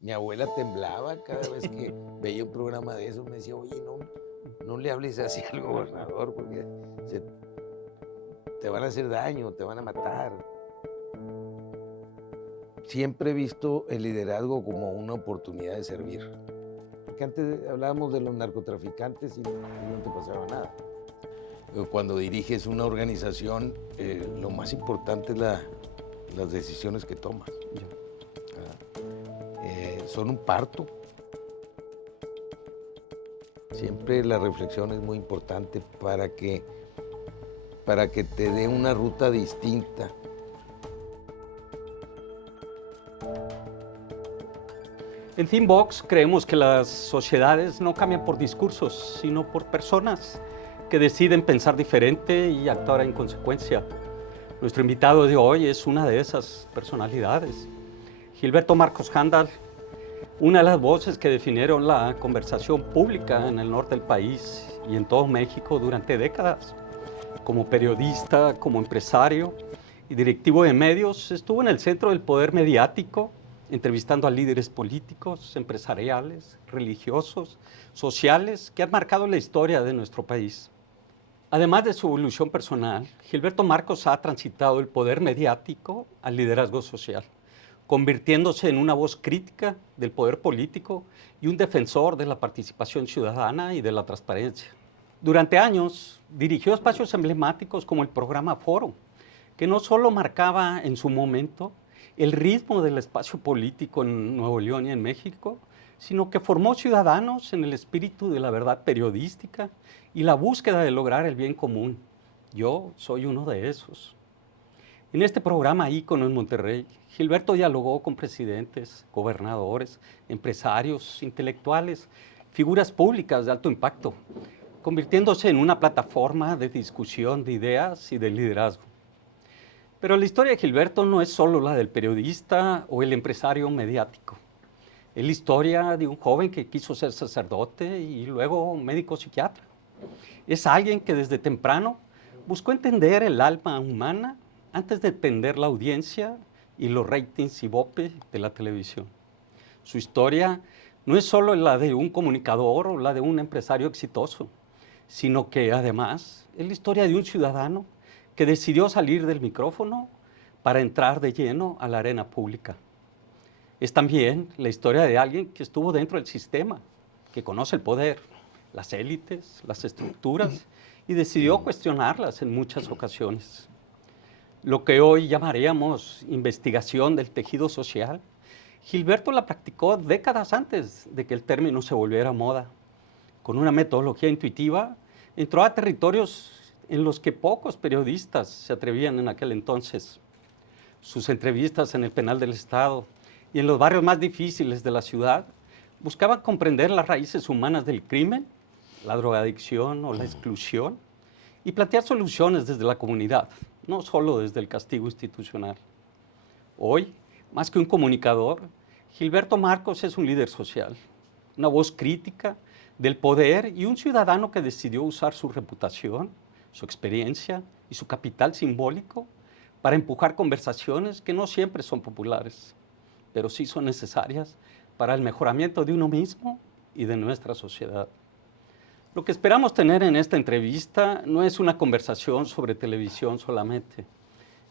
Mi abuela temblaba cada vez que veía un programa de eso. Me decía, oye, no le hables así al gobernador porque se- te van a hacer daño, te van a matar. Siempre he visto el liderazgo como una oportunidad de servir. Porque antes hablábamos de los narcotraficantes y no te pasaba nada. Cuando diriges una organización, lo más importante es las decisiones que tomas. Son un parto. Siempre la reflexión es muy importante para que te dé una ruta distinta. En Thinkbox creemos que las sociedades no cambian por discursos, sino por personas que deciden pensar diferente y actuar en consecuencia. Nuestro invitado de hoy es una de esas personalidades. Gilberto Marcos Handal, una de las voces que definieron la conversación pública en el norte del país y en todo México durante décadas. Como periodista, como empresario y directivo de medios, estuvo en el centro del poder mediático, entrevistando a líderes políticos, empresariales, religiosos, sociales, que han marcado la historia de nuestro país. Además de su evolución personal, Gilberto Marcos ha transitado el poder mediático al liderazgo social, convirtiéndose en una voz crítica del poder político y un defensor de la participación ciudadana y de la transparencia. Durante años dirigió espacios emblemáticos como el programa Foro, que no solo marcaba en su momento el ritmo del espacio político en Nuevo León y en México, sino que formó ciudadanos en el espíritu de la verdad periodística y la búsqueda de lograr el bien común. Yo soy uno de esos. En este programa ícono en Monterrey, Gilberto dialogó con presidentes, gobernadores, empresarios, intelectuales, figuras públicas de alto impacto, convirtiéndose en una plataforma de discusión de ideas y de liderazgo. Pero la historia de Gilberto no es solo la del periodista o el empresario mediático. Es la historia de un joven que quiso ser sacerdote y luego médico psiquiatra. Es alguien que desde temprano buscó entender el alma humana antes de entender la audiencia y los ratings y bope de la televisión. Su historia no es solo la de un comunicador o la de un empresario exitoso, sino que además es la historia de un ciudadano que decidió salir del micrófono para entrar de lleno a la arena pública. Es también la historia de alguien que estuvo dentro del sistema, que conoce el poder, las élites, las estructuras, y decidió cuestionarlas en muchas ocasiones. Lo que hoy llamaríamos investigación del tejido social, Gilberto la practicó décadas antes de que el término se volviera moda. Con una metodología intuitiva, entró a territorios en los que pocos periodistas se atrevían en aquel entonces. Sus entrevistas en el penal del Estado y en los barrios más difíciles de la ciudad buscaban comprender las raíces humanas del crimen, la drogadicción o la exclusión, y plantear soluciones desde la comunidad, no solo desde el castigo institucional. Hoy, más que un comunicador, Gilberto Marcos es un líder social, una voz crítica del poder y un ciudadano que decidió usar su reputación, su experiencia y su capital simbólico para empujar conversaciones que no siempre son populares, pero sí son necesarias para el mejoramiento de uno mismo y de nuestra sociedad. Lo que esperamos tener en esta entrevista no es una conversación sobre televisión solamente,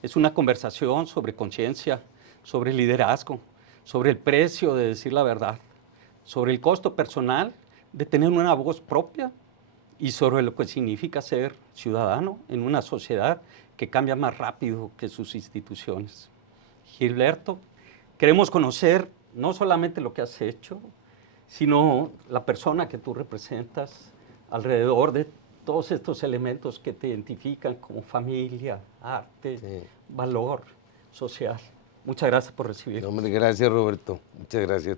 es una conversación sobre conciencia, sobre liderazgo, sobre el precio de decir la verdad, sobre el costo personal de tener una voz propia y sobre lo que significa ser ciudadano en una sociedad que cambia más rápido que sus instituciones. Gilberto, queremos conocer no solamente lo que has hecho, sino la persona que tú representas alrededor de todos estos elementos que te identifican como familia, arte, Sí. valor social. Muchas gracias por recibirme. No, hombre, gracias, Roberto. Muchas gracias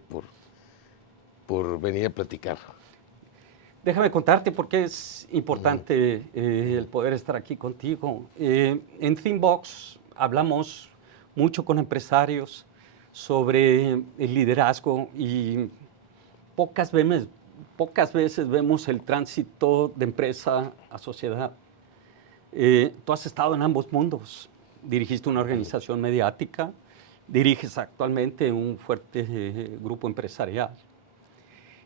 por venir a platicar. Déjame contarte por qué es importante el poder estar aquí contigo. En Thinkbox hablamos mucho con empresarios sobre el liderazgo y pocas veces vemos el tránsito de empresa a sociedad. Tú has estado en ambos mundos. Dirigiste una organización mediática Diriges actualmente un fuerte grupo empresarial.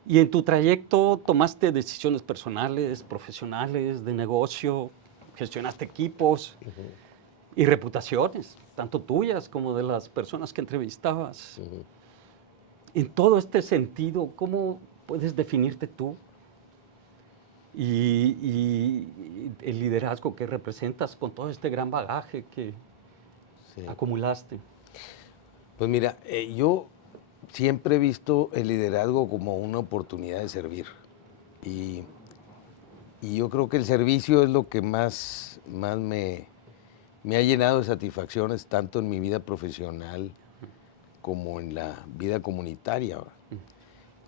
Y en tu trayecto tomaste decisiones personales, profesionales, de negocio, gestionaste equipos y reputaciones, tanto tuyas como de las personas que entrevistabas. En todo este sentido, ¿cómo puedes definirte tú y el liderazgo que representas con todo este gran bagaje que Sí. acumulaste? Pues mira, yo siempre he visto el liderazgo como una oportunidad de servir. Y, y yo creo que el servicio es lo que más me ha llenado de satisfacciones, tanto en mi vida profesional como en la vida comunitaria.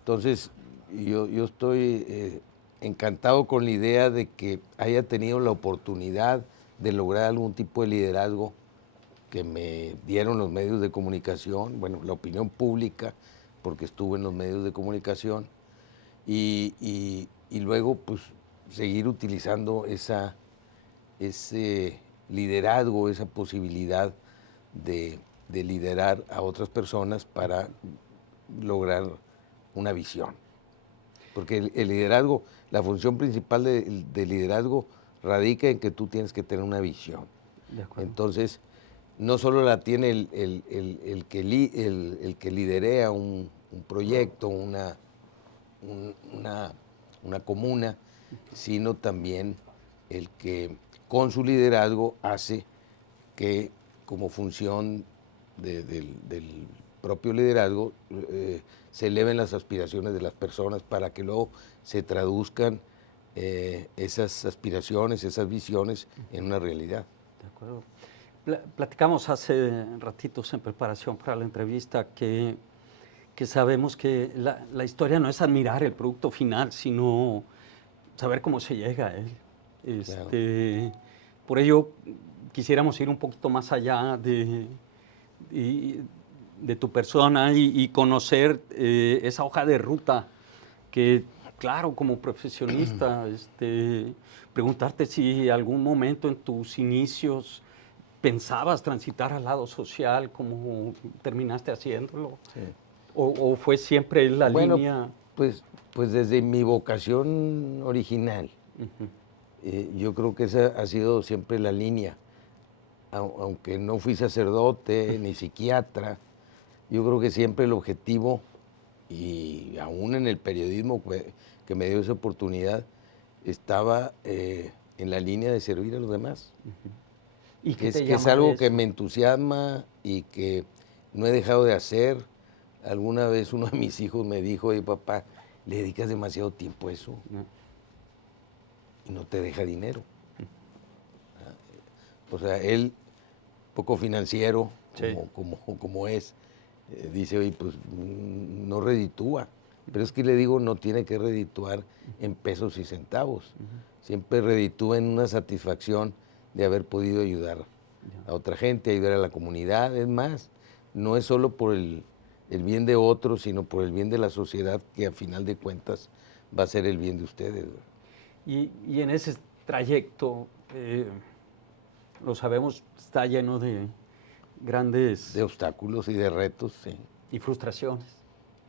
Entonces, yo estoy encantado con la idea de que haya tenido la oportunidad de lograr algún tipo de liderazgo que me dieron los medios de comunicación, bueno, la opinión pública, porque estuve en los medios de comunicación, y luego pues seguir utilizando ese liderazgo, esa posibilidad de liderar a otras personas para lograr una visión. Porque el liderazgo, la función principal del liderazgo radica en que tú tienes que tener una visión. De acuerdo. Entonces, no solo la tiene el que liderea un proyecto, una comuna, sino también el que con su liderazgo hace que, como función del propio liderazgo, se eleven las aspiraciones de las personas para que luego se traduzcan esas aspiraciones, esas visiones en una realidad. De acuerdo. Platicamos hace ratitos en preparación para la entrevista que sabemos que la historia no es admirar el producto final, sino saber cómo se llega a él. Por ello, quisiéramos ir un poquito más allá de tu persona y conocer esa hoja de ruta que, claro, como profesionista, preguntarte si algún momento en tus inicios pensabas transitar al lado social, como terminaste haciéndolo, Sí. o fue siempre la línea. Pues desde mi vocación original, yo creo que esa ha sido siempre la línea. Aunque no fui sacerdote ni psiquiatra, yo creo que siempre el objetivo, y aún en el periodismo que me dio esa oportunidad, estaba en la línea de servir a los demás. ¿Y qué te Que es llama de algo que eso? me entusiasma y que no he dejado de hacer. Alguna vez uno de mis hijos me dijo: oye, papá, le dedicas demasiado tiempo a eso y no te deja dinero. O sea, él, poco financiero, Sí. como es, dice: oye, pues no reditúa. Pero es que le digo, no tiene que redituar en pesos y centavos. Siempre reditúa en una satisfacción de haber podido ayudar a otra gente, ayudar a la comunidad. Es más, no es solo por el bien de otros, sino por el bien de la sociedad, que a final de cuentas va a ser el bien de ustedes. Y en ese trayecto, lo sabemos, está lleno de grandes De obstáculos y de retos, sí. y frustraciones.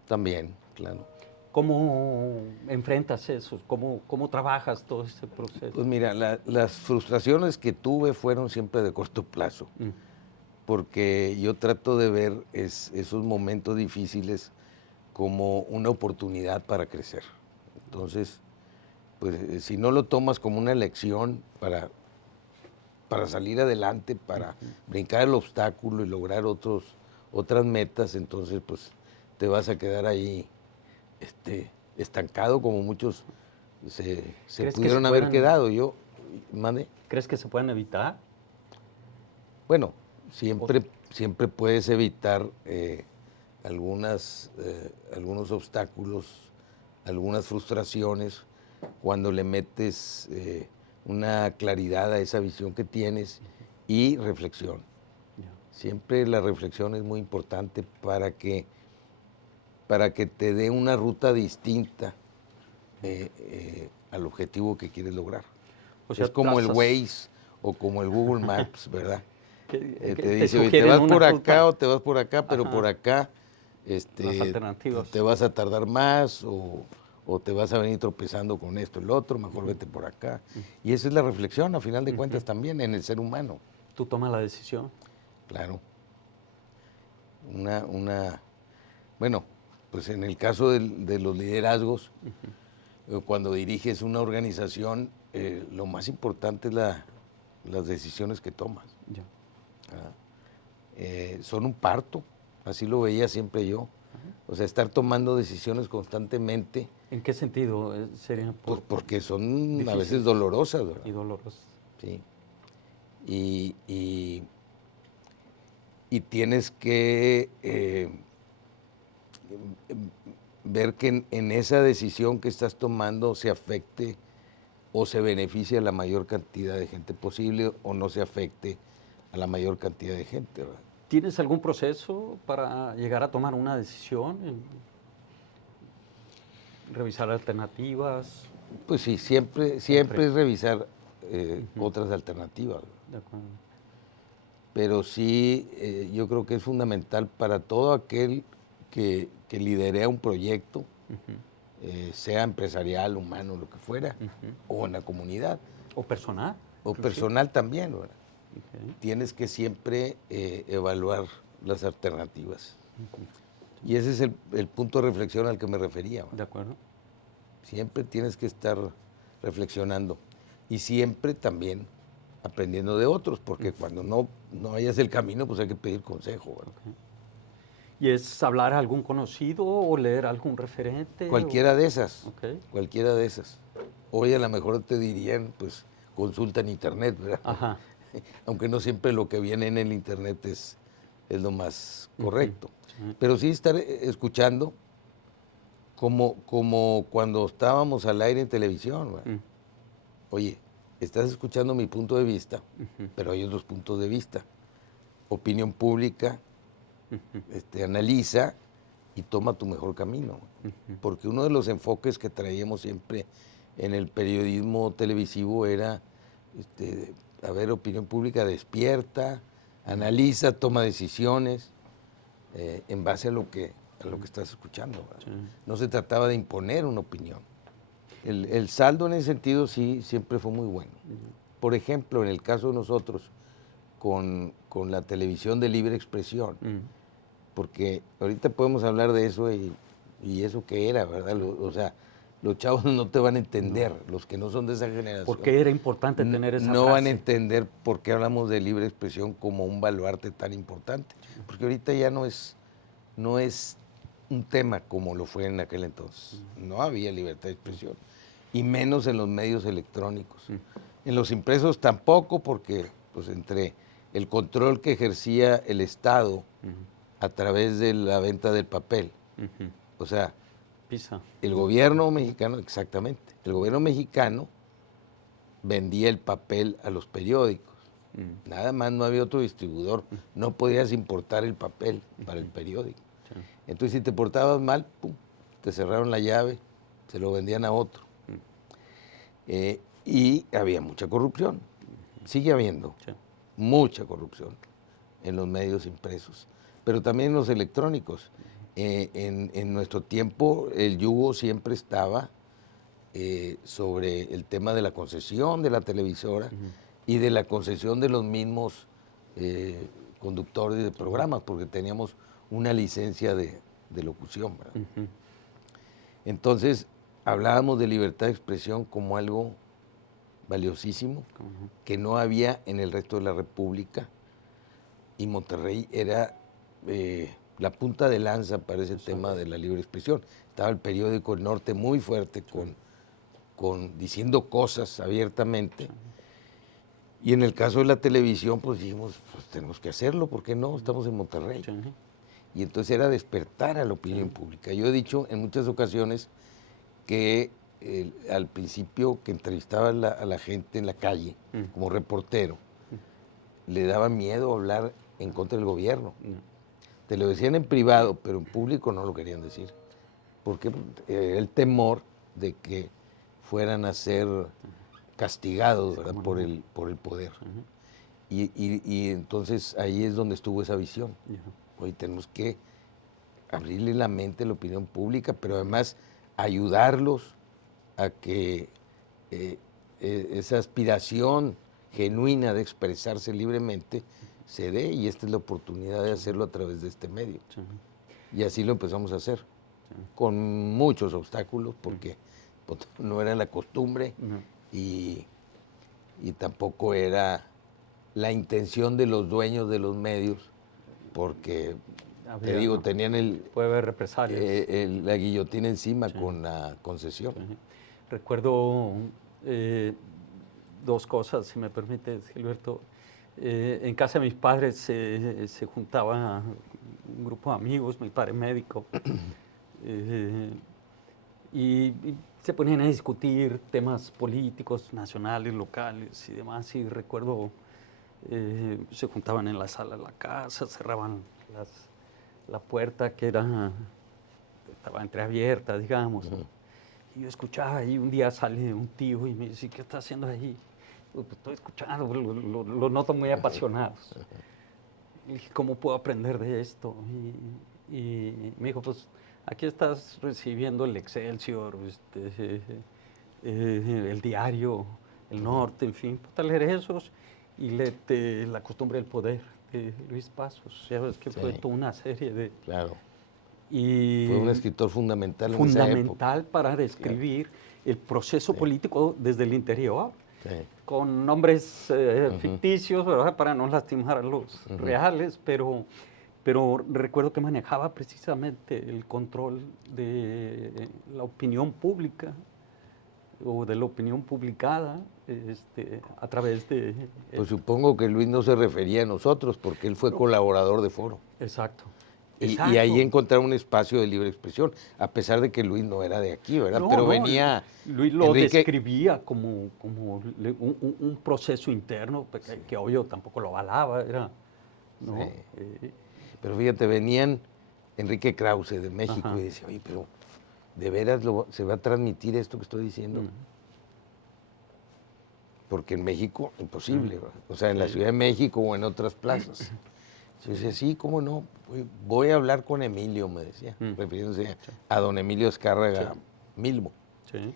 También, claro. ¿Cómo enfrentas eso? ¿Cómo trabajas todo ese proceso? Pues mira, las frustraciones que tuve fueron siempre de corto plazo, porque yo trato de ver esos momentos difíciles como una oportunidad para crecer. Entonces, pues si no lo tomas como una lección para salir adelante, para brincar el obstáculo y lograr otras metas, entonces pues te vas a quedar ahí estancado, como muchos se pudieron haber quedado. Yo, ¿mande? ¿Crees que se pueden evitar? Bueno, siempre puedes evitar algunos obstáculos, algunas frustraciones, cuando le metes una claridad a esa visión que tienes y reflexión. Siempre la reflexión es muy importante para que te dé una ruta distinta al objetivo que quieres lograr. O sea, es como el trazas- Waze o como el Google Maps, ¿verdad? te dice, oye, te vas por acá o te vas por acá, pero por acá las alternativas. te vas a tardar más o te vas a venir tropezando con esto, el otro, mejor vete por acá. Y esa es la reflexión, a final de cuentas, también en el ser humano. Tú tomas la decisión. Claro. Bueno, pues en el caso de los liderazgos, cuando diriges una organización, lo más importante es las decisiones que tomas. Ya. Son un parto, así lo veía siempre yo. O sea, estar tomando decisiones constantemente. ¿En qué sentido serían? Pues porque son difíciles a veces dolorosas, ¿verdad? Y dolorosas. Sí. Y tienes que ver que en esa decisión que estás tomando se afecte o se beneficie a la mayor cantidad de gente posible o no se afecte a la mayor cantidad de gente, ¿verdad? ¿Tienes algún proceso para llegar a tomar una decisión? ¿Revisar alternativas? Pues sí, siempre es revisar otras alternativas. De acuerdo. Pero sí, yo creo que es fundamental para todo aquel que liderea un proyecto, sea empresarial, humano, lo que fuera, o en la comunidad. ¿O personal? O inclusive. personal también, ¿verdad? Okay. Tienes que siempre evaluar las alternativas. Y ese es el punto de reflexión al que me refería, ¿verdad? De acuerdo. Siempre tienes que estar reflexionando y siempre también aprendiendo de otros, porque cuando no hayas el camino, pues hay que pedir consejo, ¿verdad? Okay. ¿Y es hablar a algún conocido o leer a algún referente? Cualquiera de esas, Okay. cualquiera de esas. Hoy a lo mejor te dirían, pues, consulta en internet, ¿verdad? Ajá. Aunque no siempre lo que viene en el internet es lo más correcto. Sí. Pero sí estar escuchando como cuando estábamos al aire en televisión, ¿verdad? Oye, estás escuchando mi punto de vista, pero hay otros puntos de vista. Opinión pública, analiza y toma tu mejor camino. Porque uno de los enfoques que traíamos siempre en el periodismo televisivo era, a ver, opinión pública despierta, analiza, toma decisiones en base a lo que estás escuchando, ¿verdad? Sí. No se trataba de imponer una opinión. El saldo en ese sentido sí siempre fue muy bueno. Por ejemplo, en el caso de nosotros, con la televisión de libre expresión, porque ahorita podemos hablar de eso y eso que era, ¿verdad? O sea, los chavos no te van a entender, los que no son de esa generación. ¿Por qué era importante tener esa No frase? van a entender por qué hablamos de libre expresión como un baluarte tan importante, porque ahorita ya no es un tema como lo fue en aquel entonces. No había libertad de expresión, y menos en los medios electrónicos. En los impresos tampoco, porque pues entre el control que ejercía el Estado a través de la venta del papel, o sea, Pisa. El gobierno mexicano, exactamente, el gobierno mexicano vendía el papel a los periódicos. Nada más, no había otro distribuidor, no podías importar el papel para el periódico. Entonces, si te portabas mal, pum, te cerraron la llave, se lo vendían a otro. Y había mucha corrupción, sigue habiendo mucha corrupción en los medios impresos, pero también en los electrónicos. En nuestro tiempo el yugo siempre estaba sobre el tema de la concesión de la televisora y de la concesión de los mismos conductores de programas, porque teníamos una licencia de locución, ¿verdad? Entonces, hablábamos de libertad de expresión como algo valiosísimo, que no había en el resto de la República, y Monterrey era la punta de lanza para ese tema de la libre expresión. Estaba el periódico El Norte muy fuerte diciendo cosas abiertamente. Y en el caso de la televisión, pues dijimos, pues tenemos que hacerlo, ¿por qué no? Estamos en Monterrey. Y entonces era despertar a la opinión pública. Yo he dicho en muchas ocasiones que al principio que entrevistaba a la gente en la calle, como reportero, le daba miedo hablar en contra del gobierno. Te lo decían en privado, pero en público no lo querían decir. Porque el temor de que fueran a ser castigados, ¿verdad? por el poder. Y entonces ahí es donde estuvo esa visión. Ya. Hoy tenemos que abrirle la mente a la opinión pública, pero además ayudarlos a que esa aspiración genuina de expresarse libremente se dé, y esta es la oportunidad de hacerlo a través de este medio. Sí. Y así lo empezamos a hacer, con muchos obstáculos, porque pues, no era la costumbre y tampoco era la intención de los dueños de los medios, porque, te digo, tenían puede haber represalias. la guillotina encima con la concesión. Sí. Recuerdo dos cosas, si me permites, Gilberto. En casa de mis padres se juntaba un grupo de amigos, mi padre médico, y se ponían a discutir temas políticos, nacionales, locales y demás. Y recuerdo, se juntaban en la sala de la casa, cerraban la puerta que estaba entreabierta, digamos. Y yo escuchaba ahí, un día sale un tío y me dice, ¿qué está haciendo ahí? Pues estoy escuchando, lo noto muy apasionados. Y dije, ¿cómo puedo aprender de esto? Y me dijo, pues aquí estás recibiendo el Excelsior, el Diario, el Norte, en fin, pues, leer esos y léete La costumbre del poder de Luis Pasos. Sabes que fue toda una serie de... Claro. Y fue un escritor fundamental en esa fundamental para describir el proceso político desde el interior, con nombres ficticios, ¿verdad? Para no lastimar a los reales, pero recuerdo que manejaba precisamente el control de la opinión pública o de la opinión publicada a través de... Pues supongo que Luis no se refería a nosotros, porque él fue colaborador de Foro. Exacto. Y ahí encontrar un espacio de libre expresión, a pesar de que Luis no era de aquí, ¿verdad? Pero venía... Luis lo describía como un proceso interno, que obvio tampoco lo avalaba, era... ¿no? Pero fíjate, venían Enrique Krause de México y decía, oye, pero ¿de veras se va a transmitir esto que estoy diciendo? Porque en México, imposible, ¿verdad? O sea, en la Ciudad de México o en otras plazas. Yo decía, sí, ¿cómo no? Voy a hablar con Emilio, me decía, refiriéndose a don Emilio Azcárraga Milmo. Sí.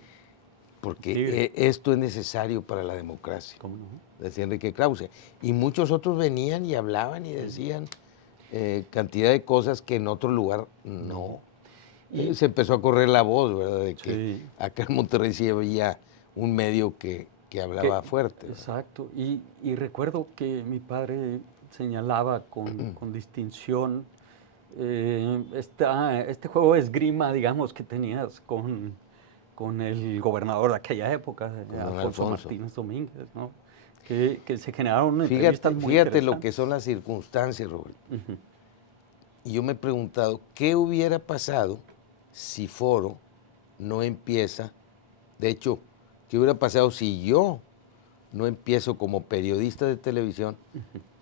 Porque esto es necesario para la democracia, ¿Cómo no? decía Enrique Krause. Y muchos otros venían y hablaban y decían cantidad de cosas que en otro lugar no. Y se empezó a correr la voz, ¿verdad? De que acá en Monterrey sí había un medio que hablaba fuerte, ¿verdad? Exacto. Y recuerdo que mi padre señalaba con distinción este juego de esgrima, digamos, que tenías con el gobernador de aquella época, Alfonso Martínez Domínguez, ¿no? Que se generaron entrevistas muy fíjate lo interesantes. que son las circunstancias, Roberto. Y yo me he preguntado, ¿qué hubiera pasado si Foro no empieza? De hecho, ¿qué hubiera pasado si yo no empiezo como periodista de televisión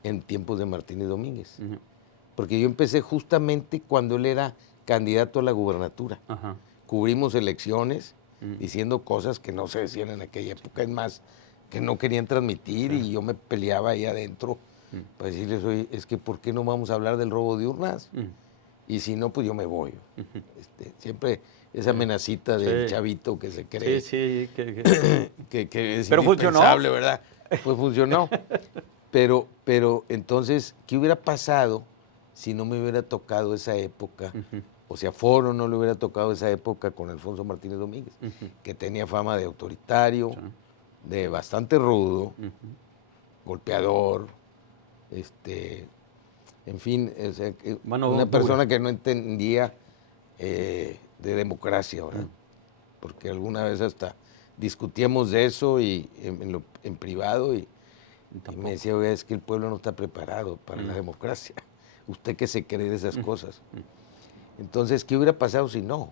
en tiempos de Martínez Domínguez? Porque yo empecé justamente cuando él era candidato a la gubernatura. Cubrimos elecciones diciendo cosas que no se decían en aquella época, es más, que no querían transmitir, y yo me peleaba ahí adentro para decirles, oye, es que ¿por qué no vamos a hablar del robo de urnas? Y si no, pues yo me voy. Siempre esa amenacita del chavito que se cree que es pero indispensable, ¿verdad? Pues funcionó. Pero entonces, ¿qué hubiera pasado si no me hubiera tocado esa época? O sea, Foro no le hubiera tocado esa época con Alfonso Martínez Domínguez, que tenía fama de autoritario, de bastante rudo, golpeador, en fin, o sea, una persona que no entendía de democracia, ¿verdad? Porque alguna vez hasta discutíamos de eso y en privado y me decía, oye, es que el pueblo no está preparado para la democracia. ¿Usted qué se cree de esas cosas? Entonces, ¿qué hubiera pasado si no?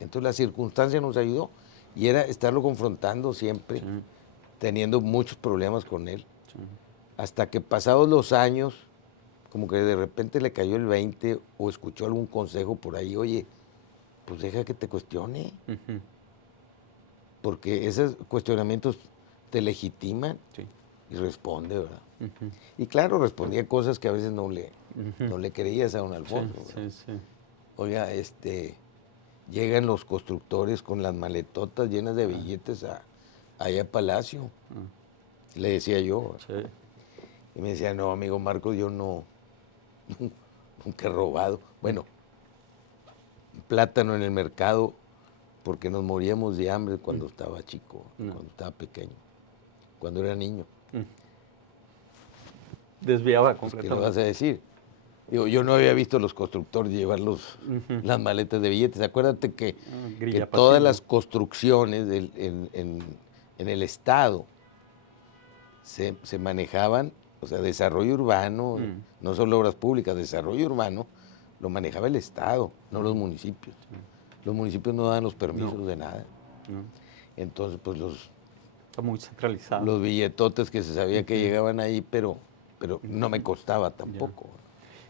Entonces la circunstancia nos ayudó y era estarlo confrontando siempre, teniendo muchos problemas con él, hasta que pasados los años, como que de repente le cayó el 20 o escuchó algún consejo por ahí, oye, pues deja que te cuestione, porque esos cuestionamientos te legitiman y responde, ¿verdad? Ujú. Y claro, respondía cosas que a veces no le Ujú. creías a don Alfonso. Sí, ¿verdad? sí, sí. Oiga, llegan los constructores con las maletotas llenas de Ah, billetes allá a Palacio, ah, le decía yo. sí. Y me decía, no, amigo Marco, yo nunca he robado. Bueno, plátano en el mercado porque nos moríamos de hambre cuando estaba chico, No. cuando estaba pequeño, cuando era niño. Desviaba Pues, ¿qué le vas a completamente. decir? Digo, yo no había visto a los constructores llevar Ujú. las maletas de billetes. Acuérdate que Grilla todas pasillo. las construcciones en el Estado se manejaban, o sea, desarrollo urbano, no solo obras públicas, desarrollo urbano, lo manejaba el Estado, no los municipios. Los municipios no daban los permisos No. de nada. No, Entonces, pues está muy centralizado. los billetotes que se sabía que Ujú. llegaban ahí, pero no me costaba Ya. tampoco.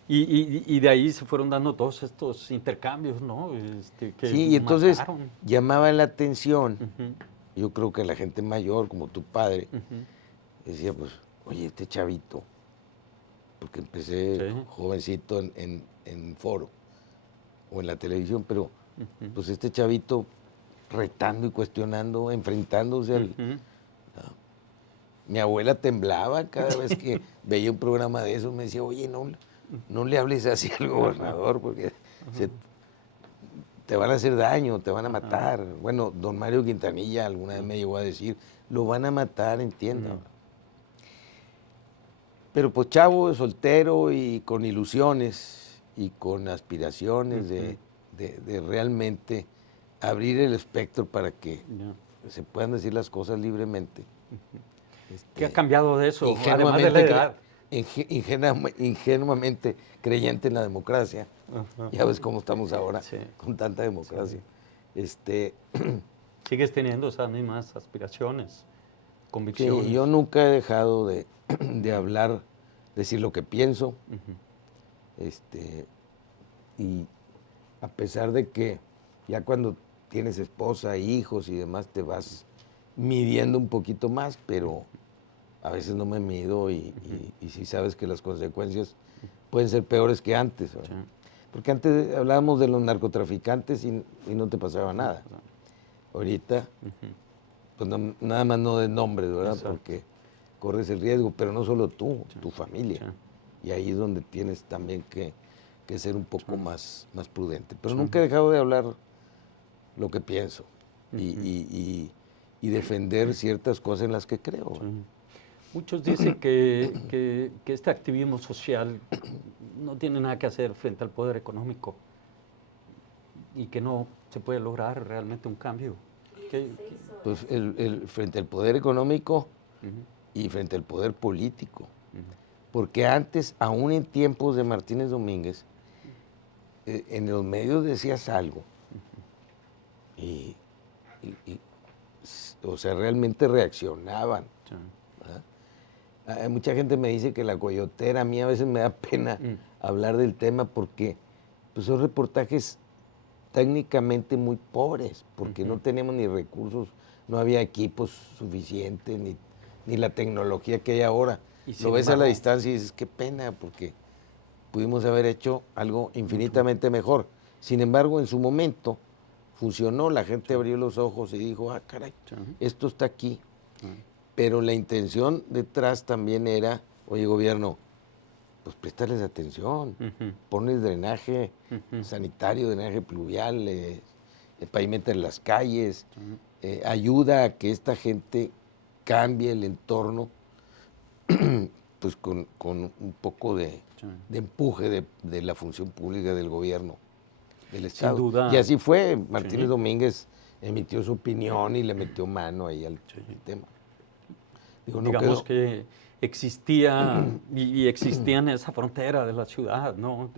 Y de ahí se fueron dando todos estos intercambios, ¿no? Que Sí, y entonces marcaron. llamaba la atención, Ujú, yo creo que la gente mayor, como tu padre, ujú. decía, pues, oye, este chavito, porque empecé Sí. jovencito en foro o en la televisión, pero Ujú, pues este chavito retando y cuestionando, enfrentándose al... ujú. Mi abuela temblaba cada vez que veía un programa de eso, me decía, oye, no le hables así al gobernador, porque te van a hacer daño, te van a matar. Bueno, don Mario Quintanilla alguna vez me llegó a decir, lo van a matar, entienda. Pero pues chavo, soltero y con ilusiones y con aspiraciones de realmente abrir el espectro para que Ya. se puedan decir las cosas libremente. ¿Qué ha cambiado de eso? Además de la Ingenuamente, edad. ingenuamente creyente en la democracia. Ajá. Ya ves cómo estamos ahora Sí. con tanta democracia. Sigues teniendo esas mismas aspiraciones, Sí, convicciones. yo nunca he dejado de hablar, decir lo que pienso. Y a pesar de que ya cuando tienes esposa, hijos y demás, te vas midiendo un poquito más, pero a veces no me mido y sí sabes que las consecuencias pueden ser peores que antes. ¿verdad? Sí. Porque antes hablábamos de los narcotraficantes y no te pasaba nada. Ahorita, pues nada más no de nombres, ¿verdad? Exacto. Porque corres el riesgo, pero no solo tú, tu familia. Sí. Y ahí es donde tienes también que ser un poco más prudente. Pero Sí. nunca he dejado de hablar lo que pienso y defender ciertas cosas en las que creo. Sí. Muchos dicen que este activismo social no tiene nada que hacer frente al poder económico y que no se puede lograr realmente un cambio. Pues frente al poder económico y frente al poder político. Porque antes, aún en tiempos de Martínez Domínguez, en los medios decías algo y, o sea, realmente reaccionaban. Sí. Mucha gente me dice que la coyotera, a mí a veces me da pena hablar del tema porque pues, son reportajes técnicamente muy pobres, porque no tenemos ni recursos, no había equipos suficientes, ni la tecnología que hay ahora. Y Lo ves a la distancia y dices, qué pena, porque pudimos haber hecho algo infinitamente mejor. Sin embargo, en su momento funcionó, la gente abrió los ojos y dijo, ah, caray, esto está aquí. Pero la intención detrás también era, oye, gobierno, pues préstales atención, ponles drenaje sanitario, drenaje pluvial, pavimenten las calles, ayuda a que esta gente cambie el entorno, pues con un poco de empuje de la función pública del gobierno, del Estado. Sin duda. Y así fue, Martínez Domínguez emitió su opinión y le metió mano ahí al tema. Digo, no Digamos quedó. que existía y existía en esa frontera de la ciudad, ¿no?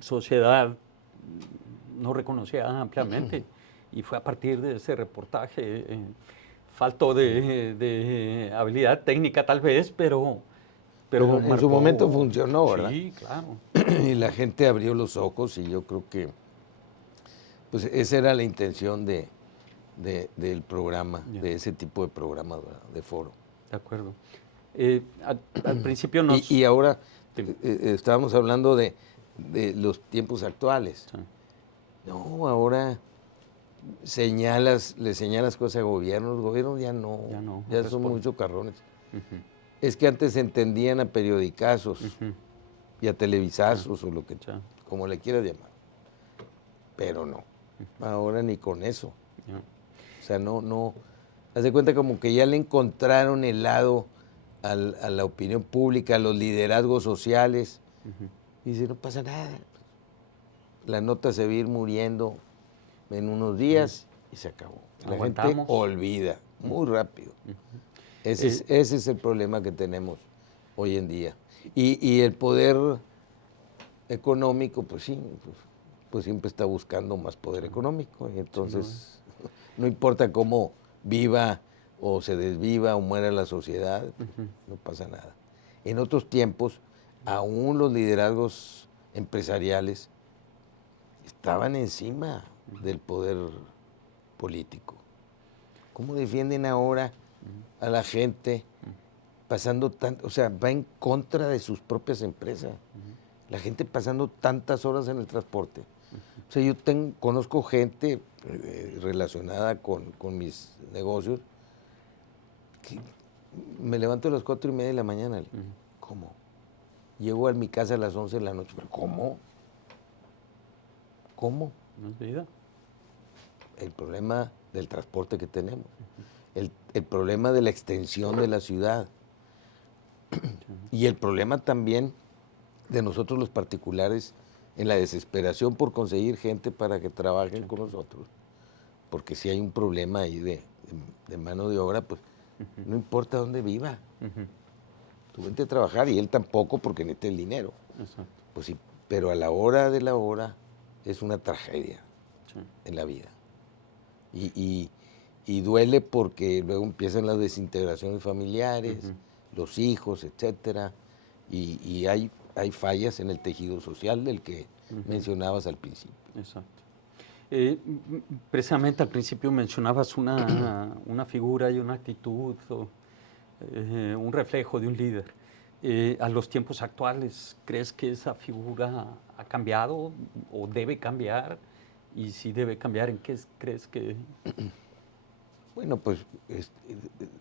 Sociedad no reconocida ampliamente y fue a partir de ese reportaje, falto de habilidad técnica tal vez, pero en su momento funcionó, ¿verdad? Sí, claro. Y la gente abrió los ojos y yo creo que pues esa era la intención del programa, de ese tipo de programas, ¿verdad? De foro. De acuerdo. Al principio nos... Y ahora Dime. estábamos hablando de los tiempos actuales. Sí. No, ahora le señalas cosas al gobierno, los gobiernos ya no son responden. muy socarrones. Ujú, Es que antes se entendían a periodicazos ujú, y a televisazos o lo que, sí, como le quieras llamar. Pero no, ahora ni con eso. ya. O sea, no, haz de cuenta como que ya le encontraron el lado a la opinión pública, a los liderazgos sociales. Ujú. Y dice, no pasa nada. La nota se va a ir muriendo en unos días y se acabó. La gente Aguantamos. olvida muy rápido. Ese es el problema que tenemos hoy en día. Y el poder económico, pues sí, pues siempre está buscando más poder económico. Y entonces, no importa cómo viva o se desviva o muera la sociedad, no pasa nada. En otros tiempos, aún los liderazgos empresariales estaban encima del poder político. ¿Cómo defienden ahora a la gente pasando tanto, o sea, va en contra de sus propias empresas? La gente pasando tantas horas en el transporte. O sea, yo conozco gente relacionada con mis negocios que me levanto a las 4:30 de la mañana. ¿Cómo? Llego a mi casa a las 11 de la noche. ¿Pero cómo? ¿Cómo? No es vida. El problema del transporte que tenemos. El problema de la extensión de la ciudad. Y el problema también de nosotros los particulares en la desesperación por conseguir gente para que trabajen con nosotros. Porque si hay un problema ahí de mano de obra, pues no importa dónde viva. Tú vente a trabajar y él tampoco porque necesita el dinero. Exacto. Pues sí, pero a la hora de la hora es una tragedia en la vida. Y duele porque luego empiezan las desintegraciones familiares, los hijos, etcétera, y hay fallas en el tejido social del que mencionabas al principio. Exacto. Precisamente al principio mencionabas una figura y una actitud, un reflejo de un líder. A los tiempos actuales, ¿crees que esa figura ha cambiado o debe cambiar? Y si debe cambiar, ¿en qué crees que...? Bueno, pues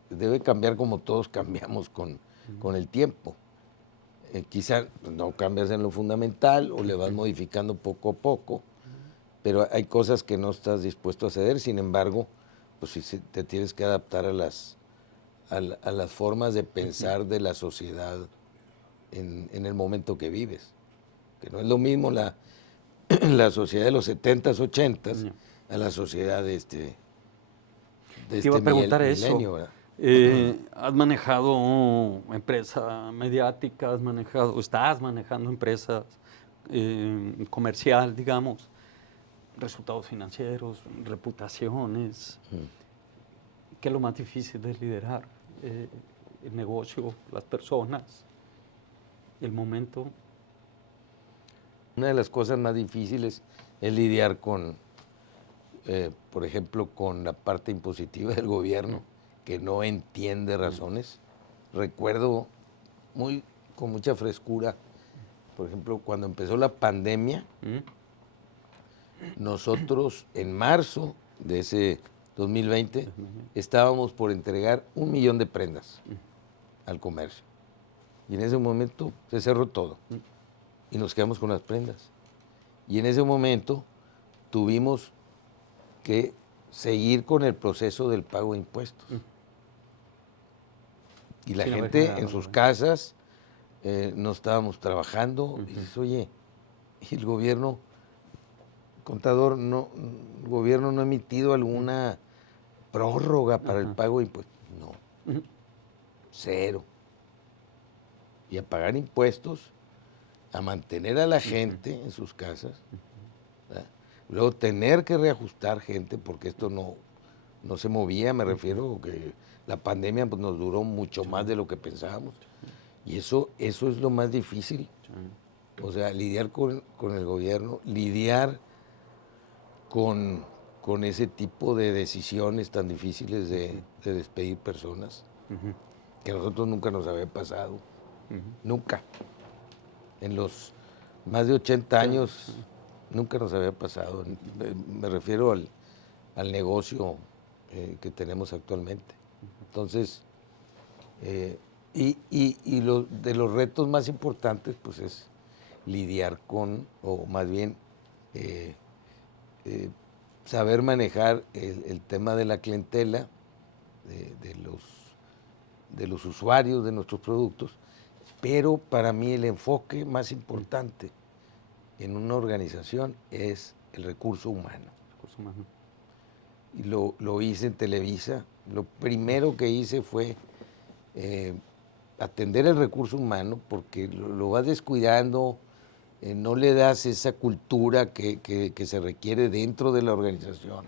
debe cambiar como todos cambiamos con el tiempo. Quizá no cambias en lo fundamental o le vas modificando poco a poco, pero hay cosas que no estás dispuesto a ceder. Sin embargo, pues sí te tienes que adaptar a las formas de pensar de la sociedad en el momento que vives. Que no es lo mismo la sociedad de los 70s, 80s a la sociedad de este Te iba a preguntar milenio, eso. Has manejado empresa mediática, estás manejando empresas comercial, digamos, resultados financieros, reputaciones. ¿Qué es lo más difícil de liderar? El negocio, las personas, el momento. Una de las cosas más difíciles es lidiar con, por ejemplo, con la parte impositiva del gobierno, que no entiende razones. Recuerdo con mucha frescura, por ejemplo, cuando empezó la pandemia, nosotros en marzo de ese 2020 estábamos por entregar 1 millón de prendas al comercio. Y en ese momento se cerró todo y nos quedamos con las prendas. Y en ese momento tuvimos que seguir con el proceso del pago de impuestos. Y la gente en sus casas, no estábamos trabajando. Y dices, oye, ¿y el gobierno, contador, el gobierno no ha emitido alguna prórroga para el pago de impuestos? No, cero. Y a pagar impuestos, a mantener a la gente en sus casas, ¿verdad? Luego tener que reajustar gente porque esto no se movía, me refiero que la pandemia pues, nos duró mucho más de lo que pensábamos. Y eso es lo más difícil. O sea, lidiar con el gobierno, lidiar con ese tipo de decisiones tan difíciles de despedir personas. que a nosotros nunca nos había pasado, nunca. En los más de 80 años nunca nos había pasado. Me refiero al negocio que tenemos actualmente. Entonces, de los retos más importantes, pues es lidiar con, o más bien saber manejar el tema de la clientela, de los usuarios de nuestros productos, pero para mí el enfoque más importante en una organización es el recurso humano. Y lo hice en Televisa. Lo primero que hice fue atender el recurso humano, porque lo vas descuidando, no le das esa cultura que se requiere dentro de la organización.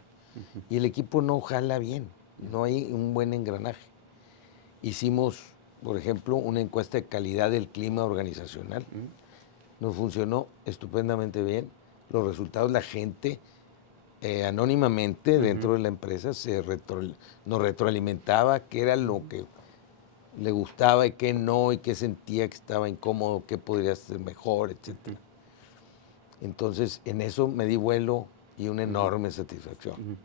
Y el equipo no jala bien, no hay un buen engranaje. Hicimos, por ejemplo, una encuesta de calidad del clima organizacional. Nos funcionó estupendamente bien. Los resultados, la gente anónimamente dentro de la empresa nos retroalimentaba qué era lo que le gustaba y qué no, y qué sentía que estaba incómodo, qué podría ser mejor, etc. Entonces, en eso me di vuelo y una enorme satisfacción.